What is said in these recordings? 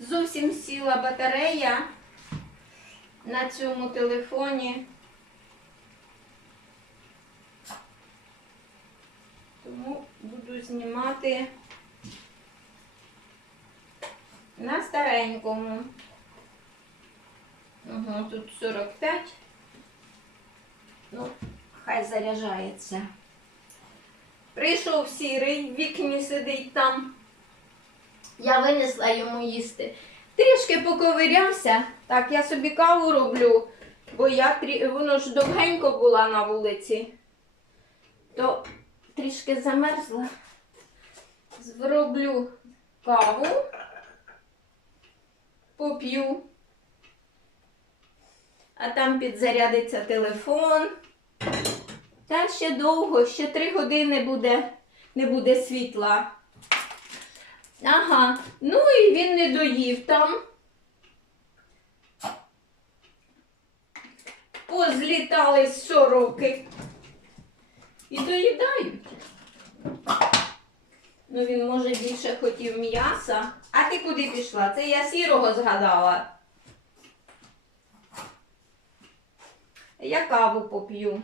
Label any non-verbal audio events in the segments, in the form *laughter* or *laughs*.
Зовсім сіла батарея на цьому телефоні. Тому буду знімати на старенькому. Угу, тут 45. Ну, хай заряджається. Прийшов сірий, вікні сидить там. Я винесла йому їсти. Трішки поковирявся. Так, я собі каву роблю, бо я трі... воно ж довгенько була на вулиці. То трішки замерзла. Зроблю каву, поп'ю. А там підзарядиться телефон. Та ще довго, ще три години буде, не буде світла. Ага, ну і він не доїв там. Позлітали сороки. І доїдають. Ну, він, може, більше хотів м'яса. А ти куди пішла? Це я сірого згадала. Я каву поп'ю.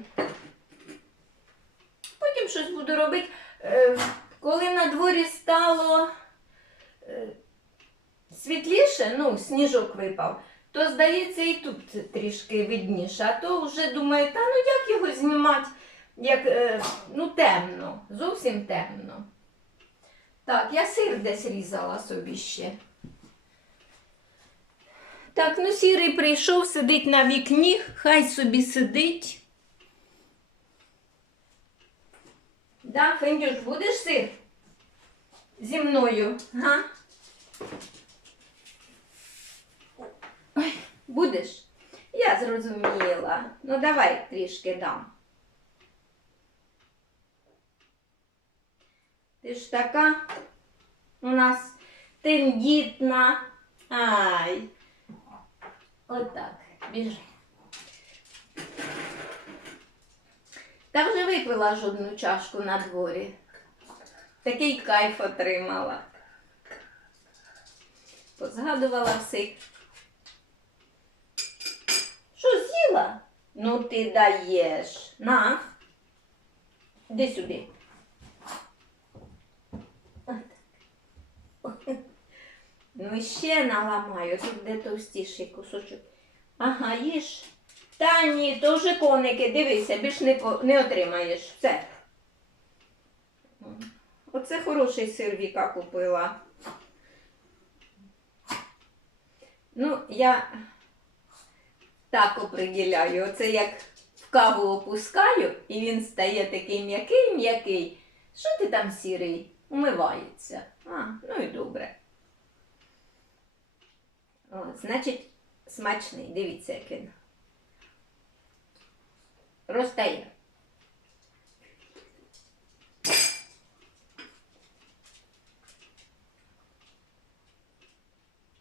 Потім щось буду робити. Е, Коли на дворі стало світліше, ну, сніжок випав, то здається і тут трішки видніше. А то вже думаю, та ну як його знімати, як е, ну темно, зовсім темно. Так, я сир десь різала собі ще. Так, ну сірий прийшов, сидить на вікні, хай собі сидить. Да, Фендюш, будеш сир? Зі мною, га? Ой, будеш? Я зрозуміла. Ну давай трішки дам. Ти ж така у нас тендітна. Ай. Отак, біжи. Та вже випила ж одну чашку на дворі. Такий кайф отримала. Позгадувала всіх. Що? Ну ти даєш. На. Іди сюди. Ну і ще наламаю, тут де товстіший кусочок. Ага, їж. Та ні, то вже коники, дивися, більш не, не отримаєш. Все. Оце хороший сир Віка купила. Ну, я так оприділяю. Оце як в каву опускаю, і він стає такий м'який-м'який. Що ти там сірий? Умивається. А, ну і добре. От, значить, смачний. Дивіться, як він. Розтає.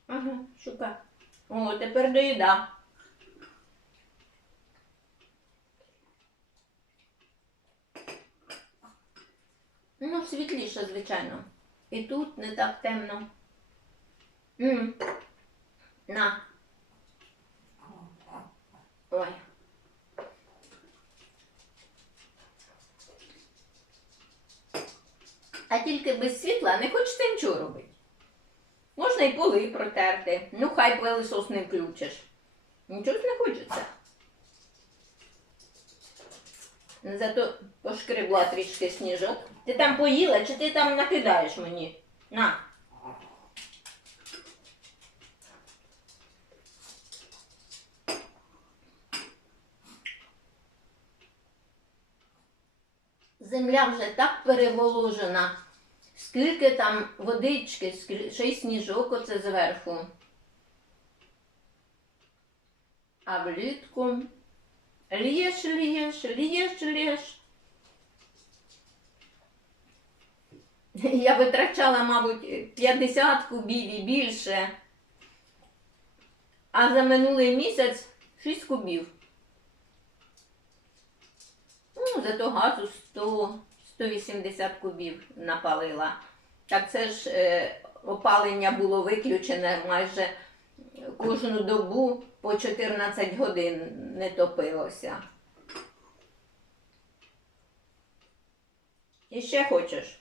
Ага, шука. О, тепер доїда. Ну, світліше, звичайно. І тут не так темно. м На. Ой. А тільки без світла не хочете нічого робити. Можна і поли протерти. Ну, хай пилисос не включиш. Нічого ж не хочеться. Зато пошкребла трішки сніжок. Ти там поїла чи ти там накидаєш мені? На. Земля вже так переволожена. Скільки там водички, ще й сніжок оце зверху. А влітку лєш, лєш, лєш, лєш. Я витрачала, мабуть, 50 кубів і більше. А за минулий місяць 6 кубів. Ну, зато газу 100, 180 кубів напалила. Так це ж е, опалення було виключене майже кожну добу по 14 годин не топилося. І ще хочеш?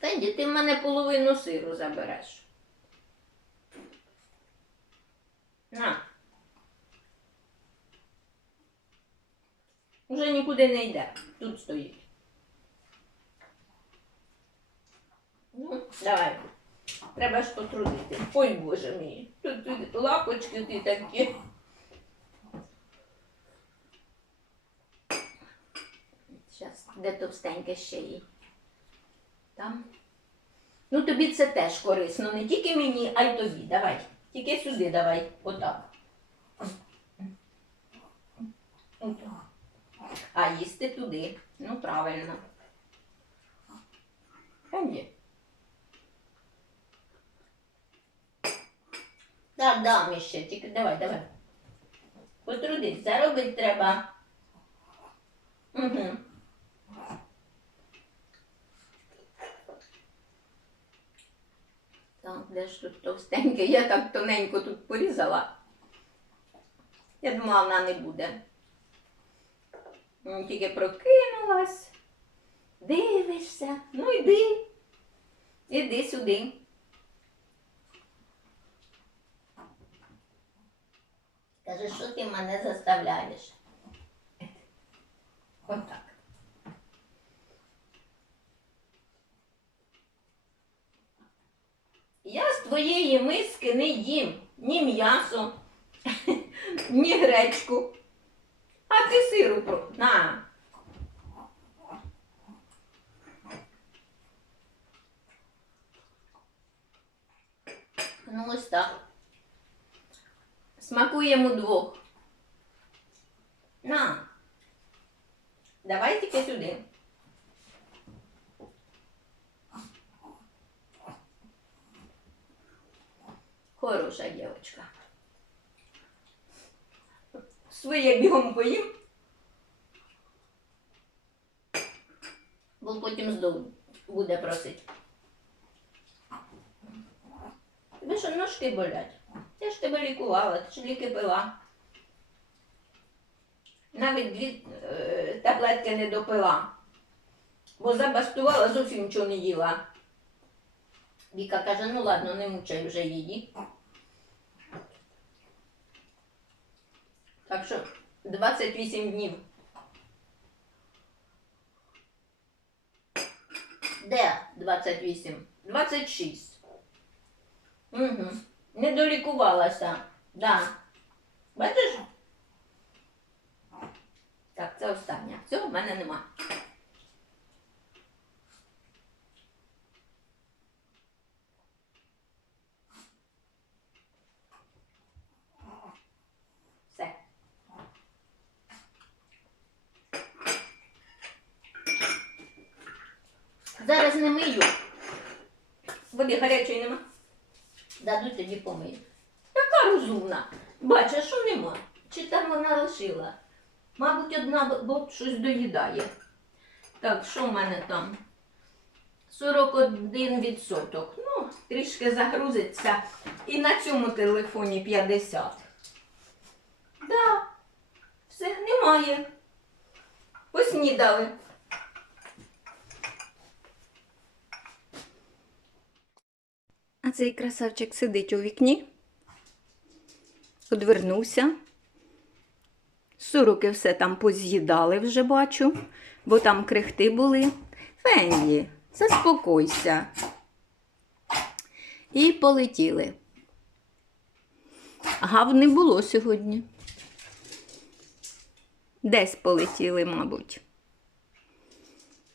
Фенді, ти в мене половину сиру забереш. На. Уже нікуди не йде. Тут стоїть. Ну, давай. Треба ж потрудити. Ой, боже мій. Тут, тут лапочки ти такі. Зараз, де товстеньке ще їй? Там. Ну, тобі це теж корисно. Не тільки мені, а й тобі. Давай. Тільки сюди давай. Отак. А їсти туди. Ну, правильно. Пенді. Так, дам іще, тільки давай, давай. Потрудись, заробити треба. Угу. Так, де ж тут товстеньке? Я так тоненько тут порізала. Я думала, вона не буде. Тільки прокинулась. Дивишся. Ну йди. Іди сюди. Каже, що ти мене заставляєш? Отак. Я з твоєї миски не їм ні м'ясо, *laughs* ні гречку. А ти сиру про. На. Ну ось так. Смакуємо двох. На. Давай тільки сюди. Хороша дівчинка. Своє бігом поїм. Бо потім здов буде просити. Тебе що ножки болять? Я ж тебе лікувала, ти ж ліки пила. Навіть дві е, таблетки не допила. Бо забастувала, зовсім нічого не їла. Віка каже, ну ладно, не мучай вже її. Так що 28 днів. Де 28? 26. Угу. Не долікувалася. Да. Бачиш? Так, це остання. Цього в мене нема. Все. Зараз не мию. Води гарячої нема. Дадуть тоді помию. Яка розумна. Бачиш, що нема. Чи там вона лишила? Мабуть, одна б- бо щось доїдає. Так, що в мене там? 41%. Ну, трішки загрузиться. І на цьому телефоні 50. Да, все немає. Поснідали. Цей красавчик сидить у вікні, одвернувся. Суруки все там поз'їдали вже бачу, бо там крихти були. Фенді, заспокойся. І полетіли. Гав не було сьогодні. Десь полетіли, мабуть.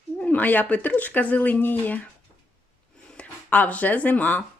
Моя петрушка зеленіє. А вже зима.